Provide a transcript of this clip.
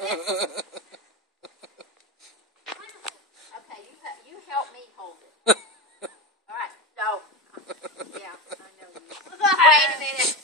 Okay, you help me hold it. All right. So, yeah, I know you. Wait a minute.